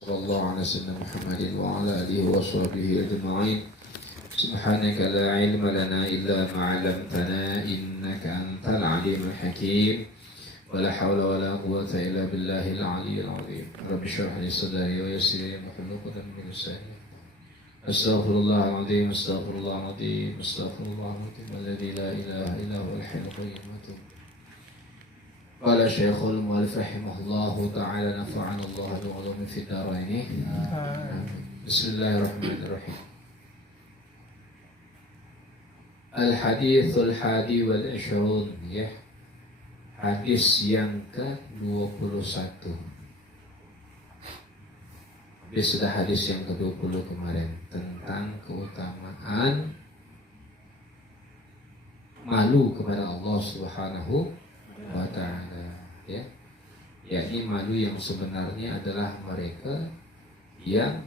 Sallallahu ala sayyidina Muhammadin wa ala alihi wa sahbihi ajma'in. Subhanaka la ilma lana illa ma 'allamtana innaka antal alimul hakim. Wa la hawla wa la quwwata illa billahil aliyyil azim. Rabbi shrah li sadri wa yassir li amri wahlul 'uqdatam min lisani. Astaghfirullahal azim, astaghfirullahal azim, astaghfirullahal azim alladzi la ilaha illa huwal hayyul qayyum. Qala Syekhul Mu'allif rahimahullahu ta'ala nafa'ana Allah bi'ulumi fid dharain. Bismillahirrahmanirrahim. Al-hadithul hadi wal 20 ya. Hadis yang ke-21. Ini sudah hadis yang ke-20 kemarin tentang keutamaan malu kepada Allah Subhanahu wa ta'ala ya, yakni malu yang sebenarnya adalah mereka yang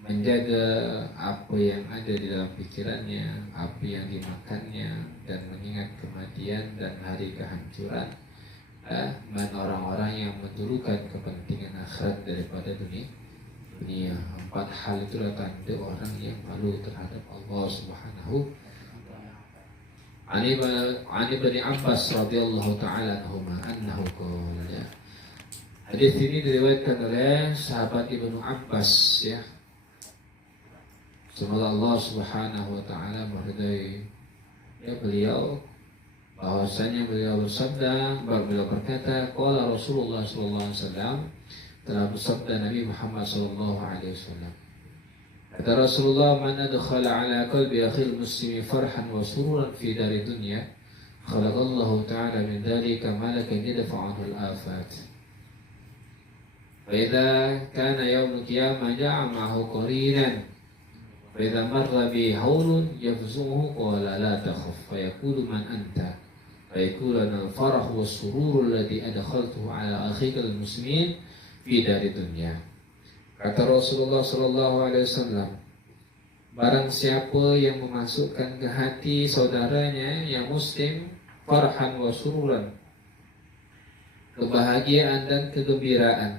menjaga apa yang ada di dalam pikirannya, apa yang dimakannya, dan mengingat kematian dan hari kehancuran, dan orang-orang yang mendulukan kepentingan akhirat daripada dunia. 4 hal itulah tanda orang yang malu terhadap Allah Subhanahu. Ani bin Abbas radhiyallahu ta'ala anhuma annahu qala. Hadis ini diriwayatkan oleh sahabat Ibnu Abbas ya. Semoga Allah Subhanahu wa taala meridai ya beliau, bahwasanya beliau bersabda, beliau berkata, qala Rasulullah sallallahu alaihi wasallam, telah bersabda Nabi Muhammad sallallahu alaihi wasallam. Kata Rasulullah, man adkhala ala qalbi akhil muslimi farhan wa sururan fi dari dunya, khalaqallahu ta'ala min dhalika malakan yadfa'u anhu al-afat. Fa idza kana yawm al-qiyamah ja'a ma'ahu qarinan. Fa idza marra bi hawlun yafzuhu qala la takhaf, fa yaqulu man anta. Fa yaqulu al-farah wa surur alladhi adkhaltuhu ala akhika al-muslimin fi dari dunya. Kata Rasulullah sallallahu alaihi wasallam, barang siapa yang memasukkan ke hati saudaranya yang muslim farhan wa sururan, kebahagiaan dan kegembiraan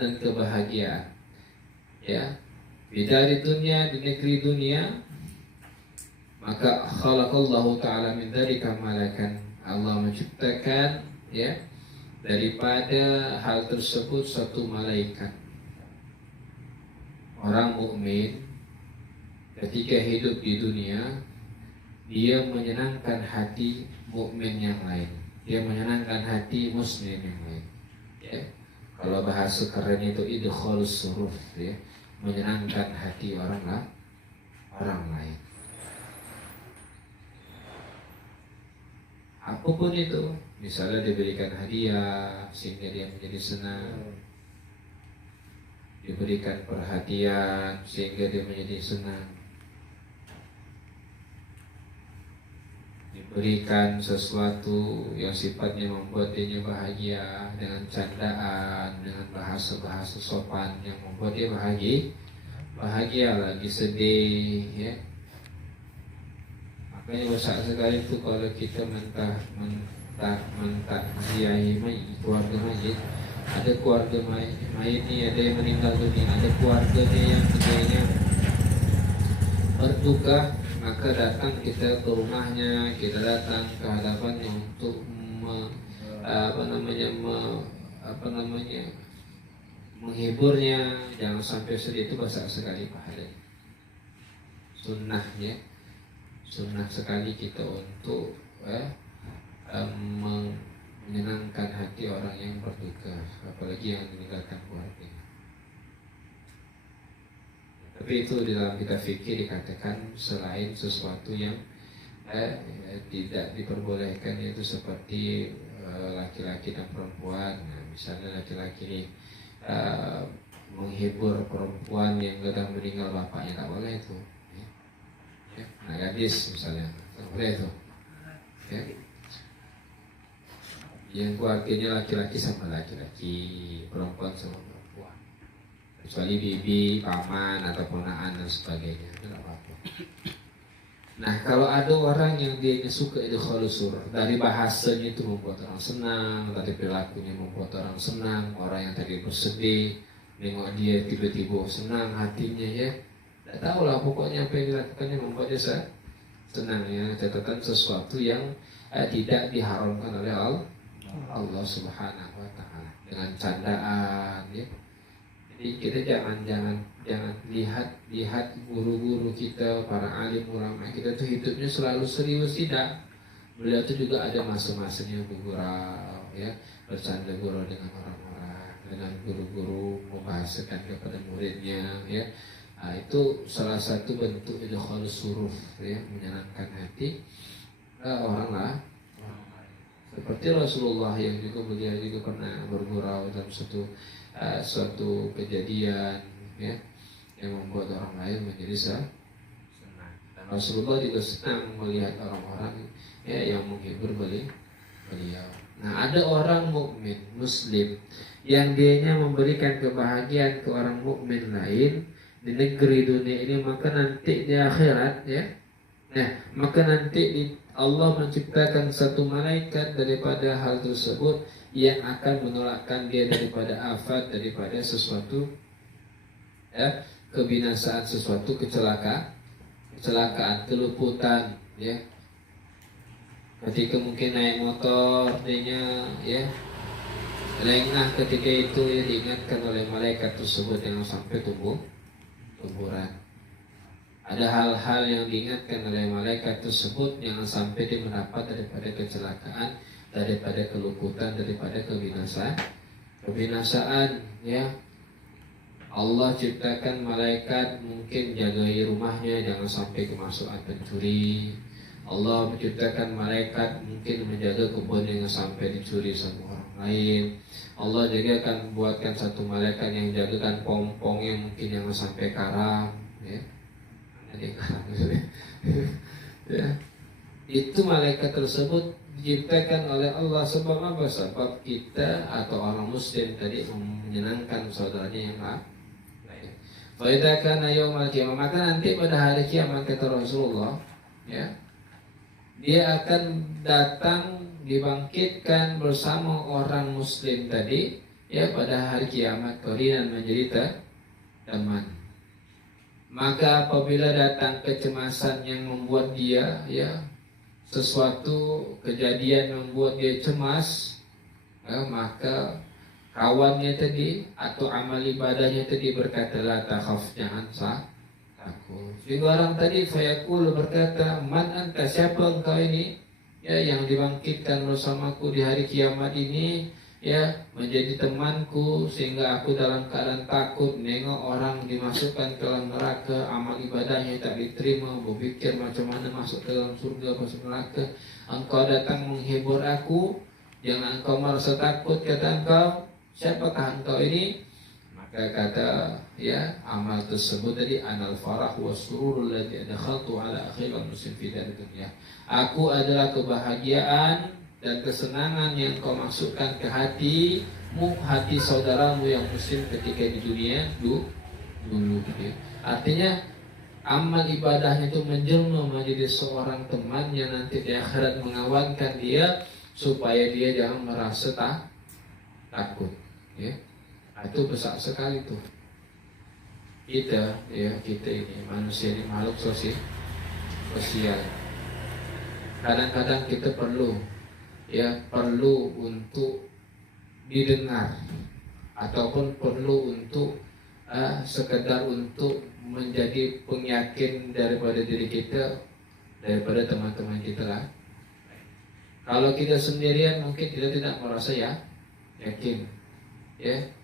dan kebahagiaan ya, di dari dunia, di negeri dunia, maka khalaqallahu ta'ala min dzalika malakan, Allah menciptakan ya daripada hal tersebut satu malaikat. Orang mukmin ketika hidup di dunia, dia menyenangkan hati mukmin yang lain, dia menyenangkan hati muslim yang lain ya. Kalau bahasa keren itu idkhalus surur ya, menyenangkan hati orang lain. Apapun itu, misalnya diberikan hadiah sehingga dia menjadi senang, diberikan perhatian sehingga dia menjadi senang, diberikan sesuatu yang sifatnya membuat dia bahagia dengan candaan, dengan bahasa-bahasa sopan yang membuat dia bahagia lagi sedih ya. Makanya besar sekali itu kalau kita ziyahi keluarga mayit. Ada keluarga mayit ni, ada yang meninggal dunia, ada keluarganya yang kayaknya berduka, maka datang kita ke rumahnya, kita datang ke hadapannya untuk menghiburnya. Jangan sampai sedih, itu besar sekali pahalanya. Sunnahnya, sunnah sekali kita untuk menyenangkan hati orang yang berduka, apalagi yang meninggalkan keluarga. Tapi itu di dalam kita fikir dikatakan selain sesuatu yang tidak diperbolehkan, yaitu seperti laki-laki dan perempuan. Nah, misalnya laki-laki ini menghibur perempuan yang sudah meninggal bapaknya, tak boleh itu ya. Nah, gadis misalnya, tak boleh itu ya. Yang keluarganya laki-laki sama laki-laki, perempuan sama perempuan, kecuali bibi, paman atau ponaan dan sebagainya, itu tidak apa-apa. Nah, kalau ada orang yang dia suka idkhalus surur, dari bahasanya itu membuat orang senang, dari perilakunya membuat orang senang, orang yang tadi bersedih, nengok dia tiba-tiba senang hatinya ya. Tidak tahu lah pokoknya apa yang dilakukannya membuat dia senang ya. Catatan sesuatu yang tidak diharamkan oleh Allah Subhanahu wa taala dengan candaan ya. Jadi kita jangan lihat guru-guru kita, para alim ulama kita tuh hidupnya selalu serius, tidak. Beliau itu juga ada masa-masanya bergurau ya, bercanda gurau dengan orang-orang, dengan guru-guru membahasakan kepada muridnya ya. Nah, itu salah satu bentuk idkhalus surur ya, menyenangkan hati orang lah. Seperti Rasulullah yang juga beliau juga pernah bergurau dalam suatu kejadian ya, yang membuat orang lain menjadi senang. Dan Rasulullah juga senang melihat orang-orang ya yang menghibur beliau. Nah, ada orang mukmin muslim yang dianya memberikan kebahagiaan ke orang mukmin lain di negeri dunia ini, maka nanti di akhirat ya. Nah, maka nanti Allah menciptakan satu malaikat daripada hal tersebut yang akan menolakkan dia daripada afat, daripada sesuatu ya, kebinasaan, sesuatu kecelakaan, keluputan ya. Ketika mungkin naik motor dia ya lengah, ketika itu ya diingatkan oleh malaikat tersebut yang sampai tumburan. Ada hal-hal yang diingatkan oleh malaikat tersebut yang sampai dia mendapat daripada kecelakaan, daripada keluputan, daripada kebinasaan ya. Allah ciptakan malaikat mungkin jagai rumahnya jangan sampai kemasukan pencuri. Allah menciptakan malaikat mungkin menjaga kebun jangan sampai dicuri sama orang lain. Allah juga akan buatkan satu malaikat yang jagakan pompong yang mungkin jangan sampai karam ya. Ya. Itu malaikat tersebut diciptakan oleh Allah sebab apa? Sebab kita atau orang muslim tadi menyenangkan saudaranya yang lain. Faidah kana yaumal qiyamah, maka nanti pada hari kiamat kata Rasulullah ya, dia akan datang dibangkitkan bersama orang muslim tadi ya pada hari kiamat, qarinan menjadi teman. Maka apabila datang kecemasan yang membuat dia ya, sesuatu kejadian membuat dia cemas ya, maka kawannya tadi atau amal ibadahnya tadi berkata la takhaf, jangan takut. Jadi orang tadi fayaqul berkata, man anta, siapa engkau ini ya yang dibangkitkan bersamaku di hari kiamat ini ya, menjadi temanku sehingga aku dalam keadaan takut nengok orang dimasukkan ke dalam neraka, amal ibadahnya tak diterima, berpikir macam mana masuk ke dalam surga masuk neraka. Engkau datang menghibur aku, jangan engkau merasa takut, kata engkau. Siapakah engkau ini? Maka kata ya, amal tersebut tadi anal farah wa sururul ladzi adkhaltu ala akhi wal muslim fi dunya. Aku adalah kebahagiaan dan kesenangan yang kau masukkan ke hatimu, hati saudaramu yang muslim ketika di dunia dulu ya. Artinya amal ibadahnya itu menjelma menjadi seorang teman yang nanti di akhirat mengawankan dia supaya dia jangan merasa takut ya. Itu besar sekali tuh. Kita ini manusia ini makhluk sosial. Kadang-kadang kita perlu untuk didengar ataupun perlu untuk sekedar untuk menjadi penyakin daripada diri kita, daripada teman-teman kita lah. Kalau kita sendirian mungkin kita tidak merasa yakin ya.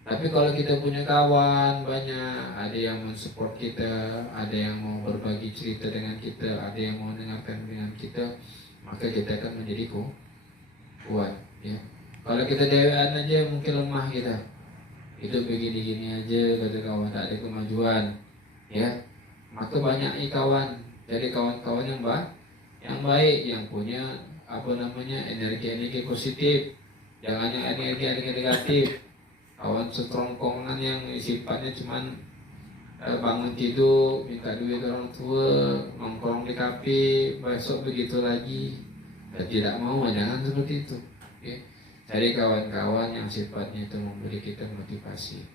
Tapi kalau kita punya kawan banyak, ada yang mensupport kita, ada yang mau berbagi cerita dengan kita, ada yang mau dengarkan dengan kita, maka kita akan menjadi kuat ya. Kalau kita dewean aja mungkin lemah kita, itu begini-gini aja kata kawan, tak ada kemajuan ya. Maka banyak kawan, dari kawan-kawan yang baik, yang punya energi positif, jangan yang energi negatif. Kawan setrongkongan yang sifatnya cuman bangun tidur minta duit orang tua, nongkrong di kafe, besok begitu lagi. Dan tidak mau, jangan seperti itu. Cari kawan-kawan yang sifatnya itu memberi kita motivasi.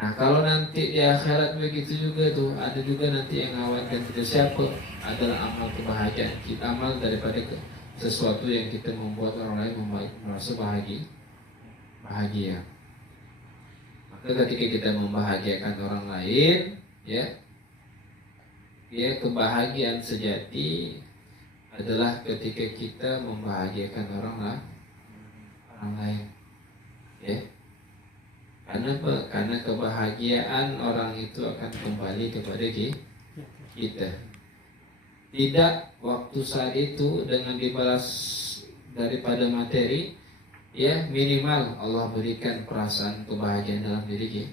Nah, kalau nanti di akhirat begitu juga tuh, ada juga nanti yang ngawatkan kita. Siapa? Adalah amal kebahagiaan kita, amal daripada sesuatu yang kita membuat orang lain merasa bahagia. Maka ketika kita membahagiakan orang lain, ya kebahagiaan sejati adalah ketika kita membahagiakan orang lain, ya. Karena apa? Karena kebahagiaan orang itu akan kembali kepada kita. Tidak waktu saat itu dengan dibalas daripada materi, ya minimal Allah berikan perasaan kebahagiaan dalam diri kita.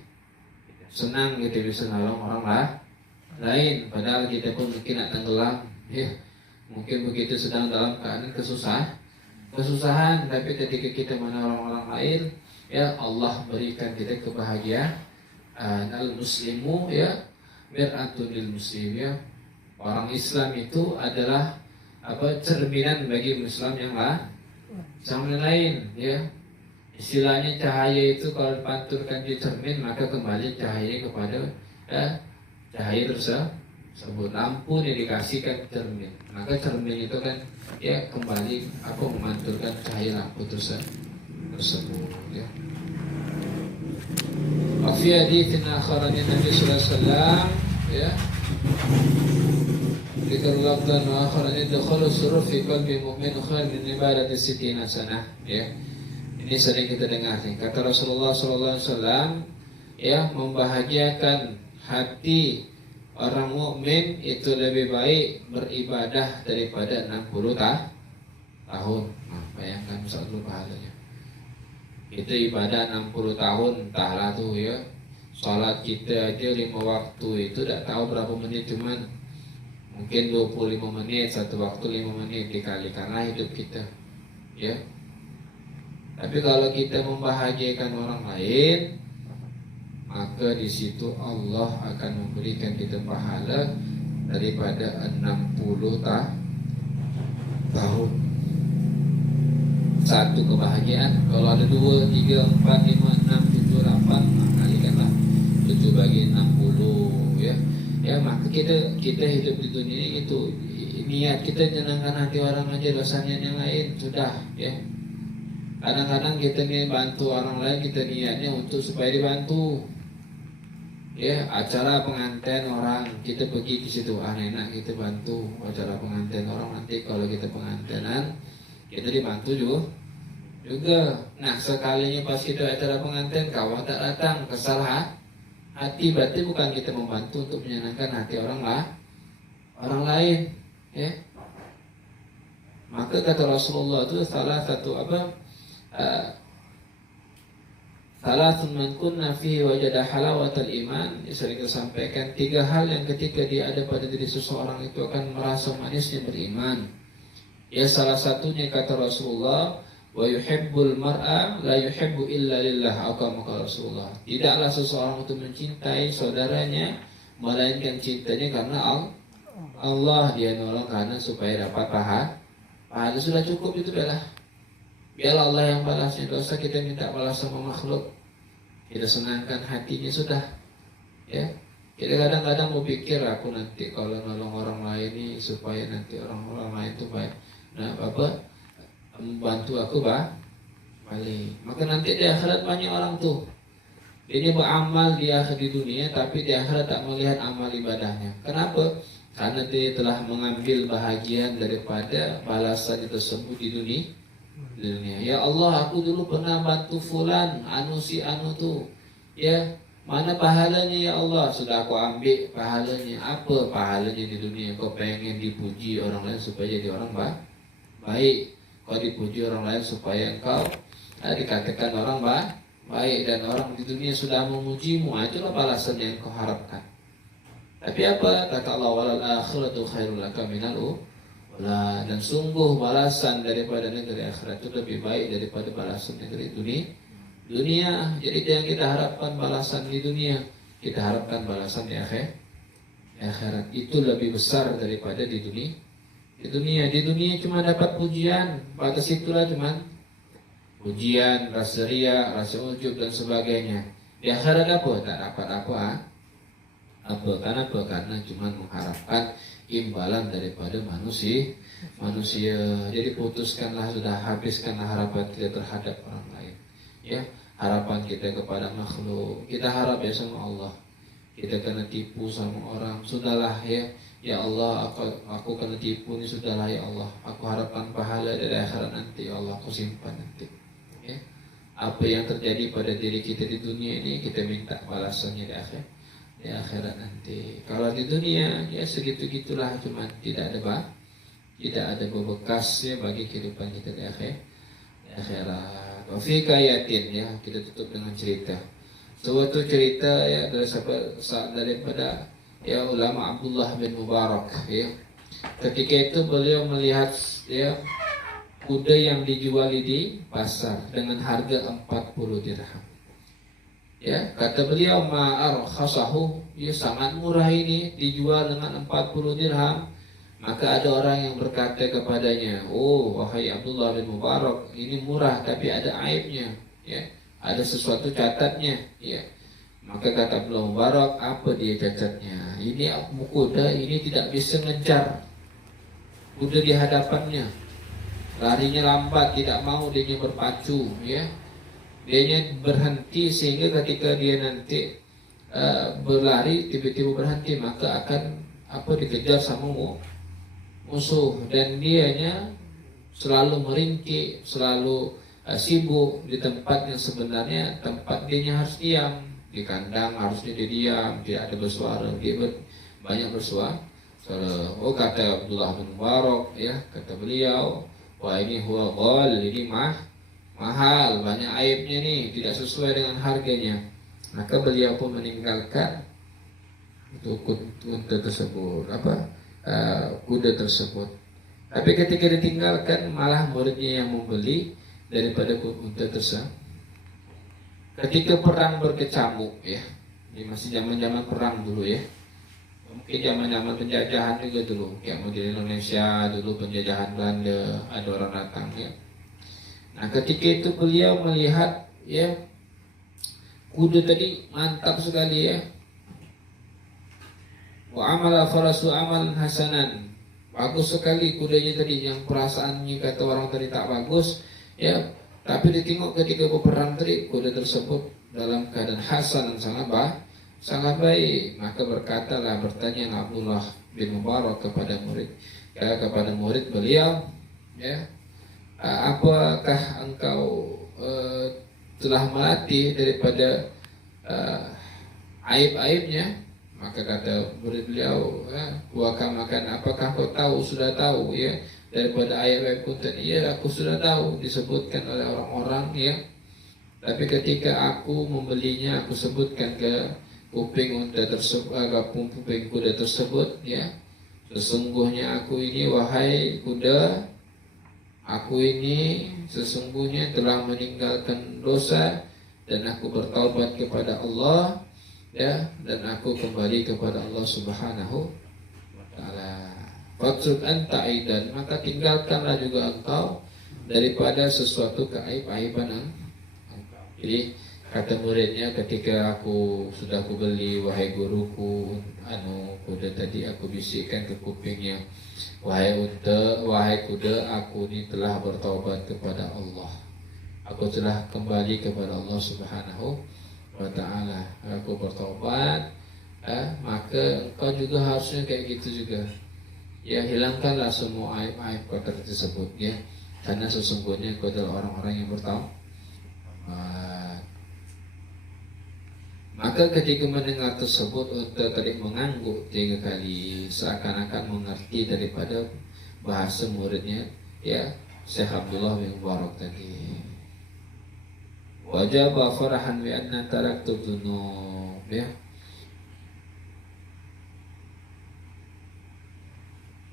Senang kita bisa nolong orang lain, padahal kita pun mungkin nak tenggelam, ya. Mungkin begitu sedang dalam keadaan kesusahan, tapi ketika kita menolong orang lain, ya Allah berikan kita kebahagiaan. Al-muslimu ya mir'atun lil muslim, ya. Orang Islam itu adalah cerminan bagi Muslim yang lain, ya. Istilahnya cahaya itu kalau dipantulkan di cermin, maka kembali cahaya kepada cahaya tersebut. Lampu yang dikasihkan ke cermin, maka cermin itu kan ya kembali memantulkan cahaya lampu tersebut, ya. Wa fi haditsin akhar Nabi sallallahu alaihi wasallam, ya, dikerlakan akhirnya dakhulu surur fi qalbi mu'min khair min ibadati sittina sanah, ya. Ini sering kita dengar nih. Kata Rasulullah sallallahu alaihi wasallam, ya, membahagiakan hati orang mukmin itu lebih baik beribadah daripada 60 tahun. Nah, bayangkan satu pahalanya. Itu ibadah 60 tahun, entahlah tuh, ya. Salat kita aja 5 waktu itu tidak tahu berapa menit, cuman mungkin 25 menit, satu waktu 5 menit dikalikanlah hidup kita, ya. Tapi kalau kita membahagiakan orang lain, maka di situ Allah akan memberikan kita pahala daripada 60 tahun. Satu kebahagiaan, kalau ada 2, 3, 4, 5, 6, 7, 8, kalikanlah 7 bagi 60, ya. Ya, maka kita hidup di dunia ini gitu. Niat kita menyenangkan hati orang aja, dosanya yang lain sudah, ya. Kadang-kadang kita nih bantu orang lain, kita niatnya untuk supaya dibantu, ya. Acara pengantin orang, kita pergi di situ, enak kita bantu acara pengantin orang. Nanti kalau kita pengantinan, kita dibantu juga. Nah, sekalinya pas kita acara pengantin kawan tak datang, kesal hati, berarti bukan kita membantu untuk menyenangkan hati orang lain, ya. Maka kata Rasulullah itu salah satu Salasun man kunna fihi wajada halawatal iman, sering disampaikan 3 hal yang ketika dia ada pada diri seseorang itu akan merasa manisnya beriman. Ya, salah satunya kata Rasulullah, wa yuhibbul mar'a la yuhibbu illa lillah, atau kata Rasulullah, tidaklah seseorang itu mencintai saudaranya melainkan cintanya karena Allah. Dia nolong karena supaya dapat pahala, sudah cukup itu adalah. Biarlah Allah yang balasnya, dosa kita minta balas sama makhluk, kita senangkan hatinya sudah, ya. Kita kadang-kadang mau pikir, aku nanti kalau nolong orang lain ini supaya nanti orang lain itu baik, nah membantu aku balik. Maka nanti di akhirat banyak orang tuh, ini beramal di dunia, tapi di akhirat tak melihat amal ibadahnya. Kenapa? Karena dia telah mengambil bahagian daripada balasan tersebut di dunia. Ya Allah, aku dulu pernah bantu fulan, si anu tuh, ya, mana pahalanya ya Allah? Sudah aku ambil pahalanya. Apa pahalanya di dunia? Kau pengen dipuji orang lain supaya jadi orang baik. Kau dipuji orang lain supaya engkau dikatakan orang baik, dan orang di dunia sudah memujimu. Itulah balasan yang kau harapkan. Tapi apa? Kata Allah, walal akhiratu khairul laka minal ula. Dan sungguh balasan daripada negeri akhirat itu lebih baik daripada balasan negeri dunia. Jadi yang kita harapkan balasan di dunia, kita harapkan balasan di akhirat. Itu lebih besar daripada di dunia. Di dunia cuma dapat pujian, batas itulah cuma pujian, rasa ria, rasa ujub dan sebagainya. Di akhirat apa? Tak dapat apa? Karena cuma mengharapkan imbalan daripada manusia. Jadi putuskanlah, sudah habiskanlah harapan kita terhadap orang lain. Ya, harapan kita kepada makhluk. Kita harap ya sama Allah. Kita kena tipu sama orang, sudahlah ya. Ya Allah, aku kena tipu ini, sudahlah ya Allah. Aku harapkan pahala dari akhirat nanti, ya Allah, aku simpan nanti. Ya. Apa yang terjadi pada diri kita di dunia ini, kita minta balasannya di akhirat nanti. Kalau di dunia ya segitu-gitulah, cuma tidak ada bebekas ya bagi kehidupan kita di akhirat. Wa fi ayatin, ya, kita tutup dengan cerita. Suatu cerita ya daripada ya ulama Abdullah bin Mubarak ya. Ketika itu beliau melihat ya kuda yang dijual di pasar dengan harga 40 dirham. Ya, kata beliau ma'arkhasahu, ya sangat murah ini, dijual dengan 40 dirham. Maka ada orang yang berkata kepadanya, "Oh, wahai Abdullah bin Mubarak, ini murah tapi ada aibnya, ya. Ada sesuatu catatnya, ya." Maka kata Abdullah bin Mubarak, "Apa dia cacatnya? Ini kuda ini tidak bisa ngejar kuda di hadapannya. Larinya lambat, tidak mau dia berpacu, ya. Dianya berhenti sehingga ketika dia nanti berlari tiba-tiba berhenti, maka akan dikejar sama musuh, dan dianya selalu meringkik, selalu sibuk di tempat yang sebenarnya tempat dianya harus diam. Di kandang harusnya dia diam, tidak ada bersuara, dia banyak bersuara. Oh, kata Abdullah bin Mubarak, ya, kata beliau, wah ini huwa ghal, ini mahal, banyak aibnya nih, tidak sesuai dengan harganya. Maka beliau pun meninggalkan kuda tersebut, kuda tersebut. Tapi ketika ditinggalkan, malah muridnya yang membeli daripada kuda tersebut. Ketika perang berkecamuk, ya, ini masih zaman perang dulu, ya, mungkin zaman penjajahan juga dulu, kayak mau di Indonesia dulu penjajahan Belanda, ada orang datang, ya. Nah, ketika itu beliau melihat, ya, kuda tadi mantap sekali, ya. Wa amala farasu amalan hasanan. Bagus sekali kudanya tadi, yang perasaannya kata orang tadi tak bagus, ya. Tapi ditengok ketika berperang tadi, kuda tersebut dalam keadaan hasan dan sangat baik. Maka bertanya Abdullah bin Mubarak kepada murid beliau, ya, apakah engkau telah melatih daripada aib-aibnya? Maka kata murid beliau, apakah kau sudah tahu, ya, daripada aib-aib kuntan? Iya, aku sudah tahu, disebutkan oleh orang-orang, ya. Tapi ketika aku membelinya, aku sebutkan ke kuping kuda tersebut, ya. Sesungguhnya aku ini, wahai kuda, aku ini sesungguhnya telah meninggalkan dosa dan aku bertaubat kepada Allah, ya, dan aku kembali kepada Allah Subhanahu wa taala. Fatruk anta aidan, maka tinggalkanlah juga engkau daripada sesuatu keaib-aiban engkau. Jadi kata muridnya, ketika sudah beli, wahai guruku, kuda tadi, aku bisikkan ke kupingnya, wahai kuda, aku ini telah bertaubat kepada Allah. Aku telah kembali kepada Allah Subhanahu wa ta'ala. Aku bertaubat, maka engkau juga harusnya kayak gitu juga. Ya, hilangkanlah semua aib-aib kau tersebut, ya. Karena sesungguhnya kau adalah orang-orang yang bertaubat. Maka ketika mendengar tersebut, Unta tadi mengangguk 3 kali, seakan-akan mengerti daripada bahasa muridnya, ya, Syekh Abdullah bin Mubarak tadi. Wajaba farahan bi anna taraktu dzunub, ya.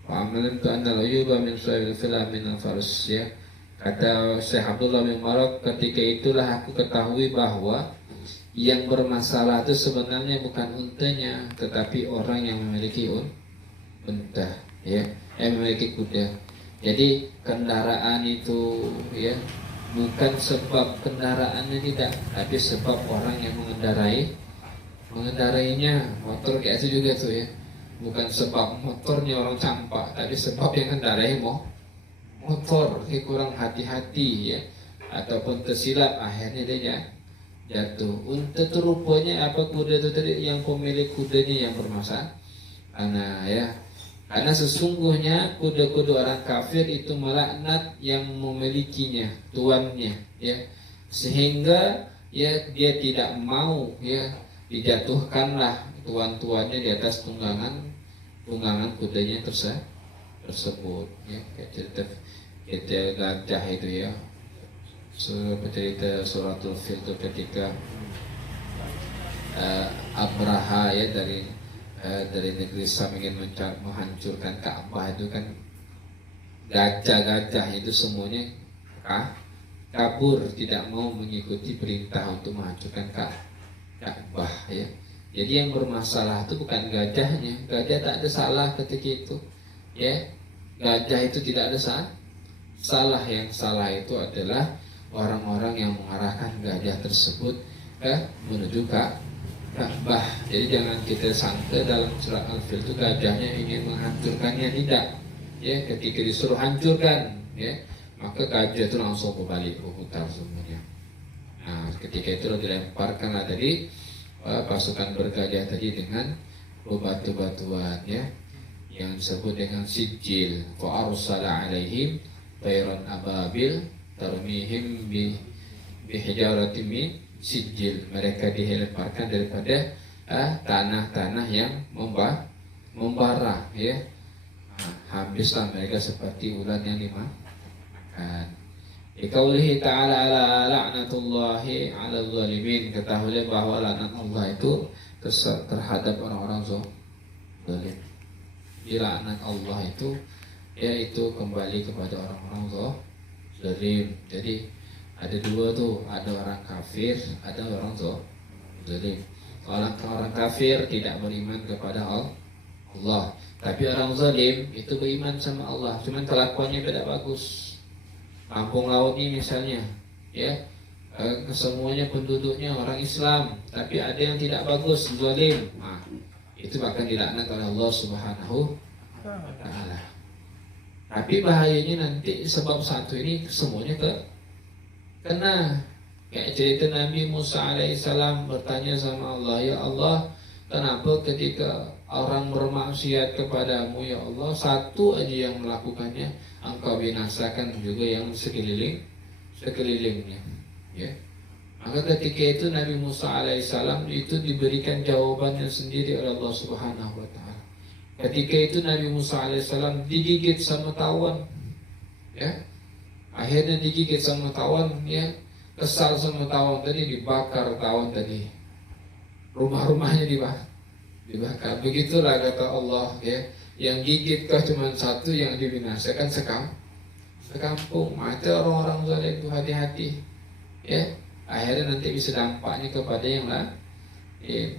Wa amalantu anna al-uyuba min sabil filam min al-fars, ya. Kata Syekh Abdullah bin Mubarak, ketika itulah aku ketahui bahwa Yang bermasalah itu sebenarnya bukan untanya, tetapi orang yang memiliki unta, ya, yang memiliki kuda. Jadi kendaraan itu, ya, bukan sebab kendaraannya tidak, tapi sebab orang yang mengendarainya. Motor kayak itu juga tuh, ya, bukan sebab motornya orang campak, tapi sebab yang kendarai motor, dia kurang hati-hati, ya, ataupun tersilap, akhirnya dia jatuh. Unta itu rupanya apa, kuda itu tadi yang pemilik kudanya yang bermasalah. Karena sesungguhnya kuda-kuda orang kafir itu melaknat yang memilikinya, tuannya, ya, sehingga, ya, dia tidak mau, ya, dijatuhkanlah tuan-tuannya di atas tunggangan kudanya tersebut, ya. Kayak cerita gajah itu, ya, cerita suratul fil itu ketika Abraha, ya, dari negeri Sam ingin menghancurkan Ka'bah, itu kan gajah-gajah itu semuanya kabur, tidak mau mengikuti perintah untuk menghancurkan Ka'bah, ya. Jadi yang bermasalah itu bukan gajahnya, gajah tak ada salah ketika itu, ya. Gajah itu tidak ada salah, yang salah itu adalah orang-orang yang mengarahkan gajah tersebut menuju Ka'bah. Jadi jangan kita sangka dalam surat Al-Fil itu gajahnya ingin menghancurkannya, tidak. Ya, ketika disuruh hancurkan, ya, maka gajah itu langsung berbalik, berputar semuanya. Nah, ketika itu dilemparkanlah tadi pasukan bergajah tadi dengan batu-batuan, ya, yang disebut dengan sijil. Fa arsala alaihim tayran ababil tarmihim bihijaratin min sijil. Mereka dilemparkan daripada tanah-tanah yang membara, ya. Habislah mereka seperti ulat yang dimakan. Qaulihi ta'ala ala la'natullahi 'alal zalimin. Ketahuilah bahwa laknat Allah itu terhadap orang-orang zalim. Laknat Allah itu, yaitu kembali kepada orang-orang zalim. Jadi ada dua tuh, ada orang kafir, ada orang zalim. Orang kafir tidak beriman kepada Allah, tapi orang zalim itu beriman sama Allah, cuman kelakuannya tidak bagus. Kampung laut ini misalnya, ya, semuanya penduduknya orang Islam, tapi ada yang tidak bagus, zalim. Nah, itu bahkan dilaknat oleh Allah Subhanahu wa Ta'ala. Tapi bahayanya nanti sebab satu ini semuanya kena. Kayak cerita Nabi Musa alaihissalam bertanya sama Allah, ya Allah, kenapa ketika orang bermaksiat kepadamu, ya Allah, satu aja yang melakukannya, engkau binasakan juga yang sekelilingnya, ya. Maka ketika itu Nabi Musa alaihissalam itu diberikan jawabannya sendiri oleh Allah Subhanahu wa Ta'ala. Ketika itu Nabi Musa alaihissalam digigit sama tawon, ya. Akhirnya digigit sama tawon, ya. Kesal sama tawon tadi, dibakar tawon tadi, rumah-rumahnya dibakar. Begitulah kata Allah, ya, yang gigit kau cuma satu, yang dibinasakan sekampung. Maka orang-orang zalim itu hati-hati, ya. Akhirnya nanti bisa dampaknya kepada yang lain.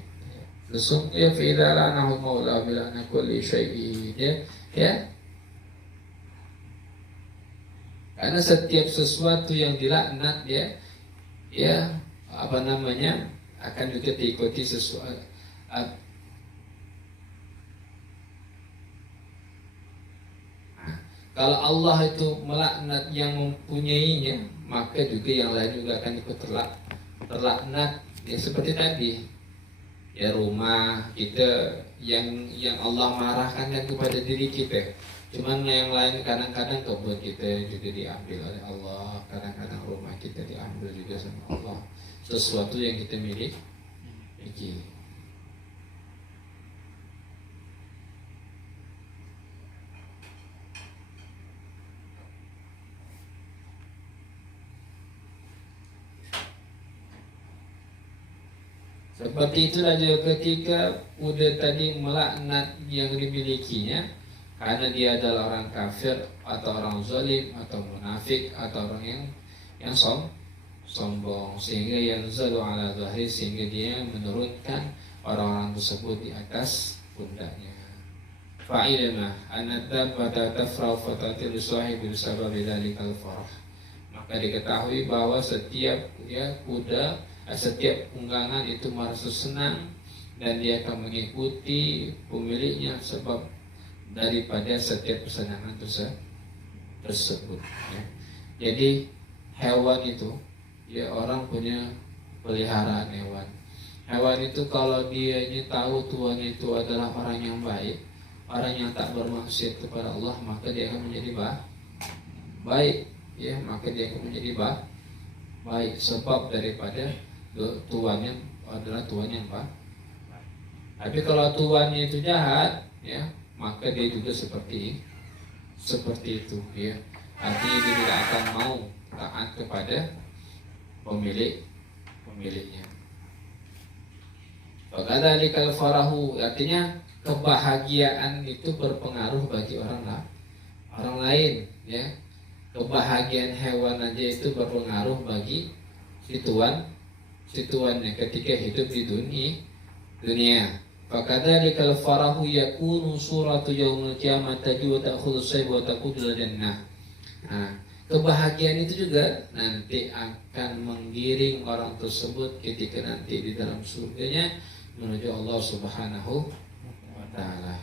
Sesungguhnya fidara nahu maula bilana kulli syai'in, ya. Karena setiap sesuatu yang dilaknat, ya, akan juga diikuti sesuatu. Kalau Allah itu melaknat yang mempunyainya, maka juga yang lain juga akan ikut terlaknat. Ya, seperti tadi, ya, rumah kita yang Allah marahkan kan kepada diri kita. Cuman yang lain kadang-kadang kebun kita juga diambil oleh Allah, kadang-kadang rumah kita diambil juga sama Allah. Sesuatu yang kita miliki. Seperti itulah juga ketika udah tadi melaknat yang dimilikinya, karena dia adalah orang kafir atau orang zalim atau munafik atau orang yang sombong, sehingga yanzalu ala dhahri, sehingga dia menurunkan orang-orang tersebut di atas pundaknya. Fa'ilma anna dabbata tafrau fatatilu sahibi bisababi dzalikal farah. Maka diketahui bahwa setiap kuda, setiap tunggangan itu merasa senang dan dia akan mengikuti pemiliknya sebab daripada setiap kesenangan tersebut. Ya. Jadi hewan itu, ya orang punya peliharaan hewan. Hewan itu kalau dia tahu tuannya itu adalah orang yang baik, orang yang tak bermaksiat kepada Allah, maka dia akan menjadi baik. Ya, maka dia akan menjadi baik sebab daripada tuannya adalah tuan yang baik. Tapi kalau tuannya itu jahat, ya, maka dia juga seperti itu, ya. Artinya dia tidak akan mau taat kepada pemiliknya. Fakadzalikal farahu, artinya kebahagiaan itu berpengaruh bagi orang lain, ya. Kebahagiaan hewan aja itu berpengaruh bagi si tuannya ketika hidup di dunia. Fakadzalikal farahu yakunu suratu yaumil qiyamah tajwa ta'khudhu sayf wa taqudul jannah. Nah, kebahagiaan itu juga nanti akan menggiring orang tersebut ketika nanti di dalam surganya menuju Allah Subhanahu wa taala.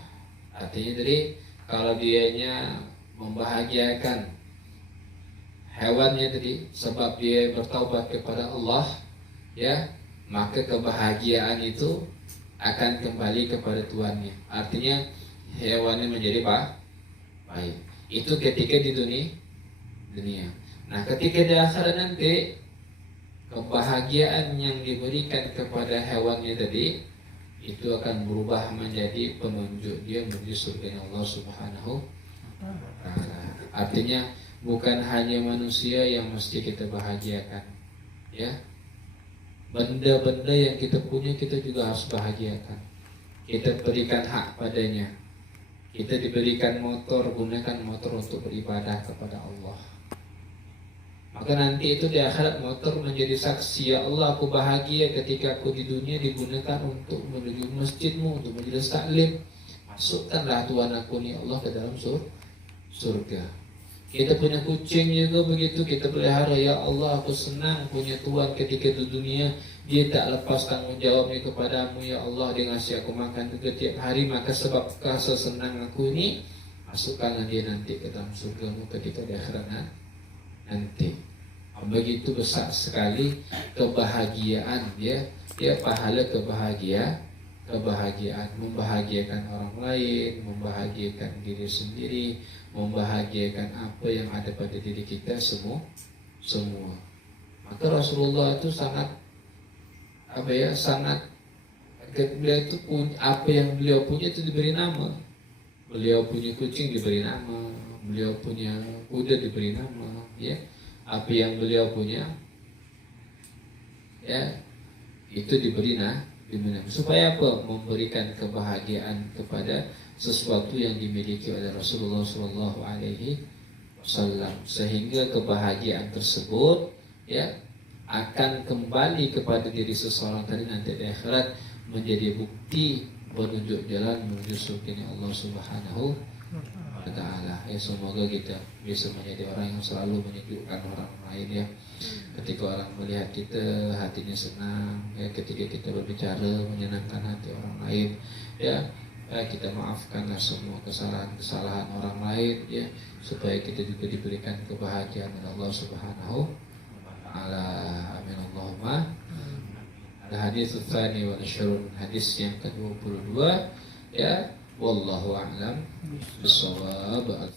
Artinya jadi kalau dianya membahagiakan hewannya tadi sebab dia bertaubat kepada Allah, ya, maka kebahagiaan itu akan kembali kepada tuannya. Artinya hewannya menjadi baik. Itu ketika di dunia. Nah, ketika di akhirat nanti kebahagiaan yang diberikan kepada hewannya tadi itu akan berubah menjadi penunjuk dia menuju surga Allah Subhanahu wa taala. Artinya bukan hanya manusia yang mesti kita bahagiakan, ya. Benda-benda yang kita punya kita juga harus bahagiakan. Kita berikan hak padanya. Kita diberikan motor, gunakan motor untuk beribadah kepada Allah. Maka nanti itu di akhirat motor menjadi saksi, ya Allah, aku bahagia ketika aku di dunia digunakan untuk menuju masjidmu, untuk majelis taklim. Masukkanlah Tuhan aku ni Allah ke dalam surga. Kita punya kucing juga begitu, kita pelihara, ya Allah, aku senang punya Tuhan ketika di dunia dia tak lepas tanggung jawabnya kepadamu, ya Allah, dia ngasih aku makan juga tiap hari, maka sebab rasa senang aku ini masukkanlah dia nanti ke dalam surgamu ketika di akhirat nanti. Begitu besar sekali kebahagiaan, ya pahala kebahagiaan, membahagiakan orang lain, membahagiakan diri sendiri, membahagiakan apa yang ada pada diri kita semua. Maka Rasulullah itu sangat beliau itu apa yang beliau punya itu diberi nama. Beliau punya kucing diberi nama, beliau punya kuda diberi nama, ya. Apa yang beliau punya, ya, itu diberi nama. Supaya apa? Memberikan kebahagiaan kepada sesuatu yang dimiliki oleh Rasulullah SAW, sehingga kebahagiaan tersebut, ya, akan kembali kepada diri seseorang tadi nanti di akhirat menjadi bukti penunjuk jalan menuju surga Allah Subhanahu wa taala. Ya, semoga kita bisa menjadi orang yang selalu menyejukkan orang lain, ya. Ketika orang melihat kita hatinya senang, ya, ketika kita berbicara menyenangkan hati orang lain, ya, kita maafkanlah semua kesalahan orang lain, ya, supaya kita juga diberikan kebahagiaan oleh Allah Subhanahu wa taala. Amin Allahumma. Hadis tsani wa asyrun, hadis yang ke-22, ya, wallahu a'lam bissawab.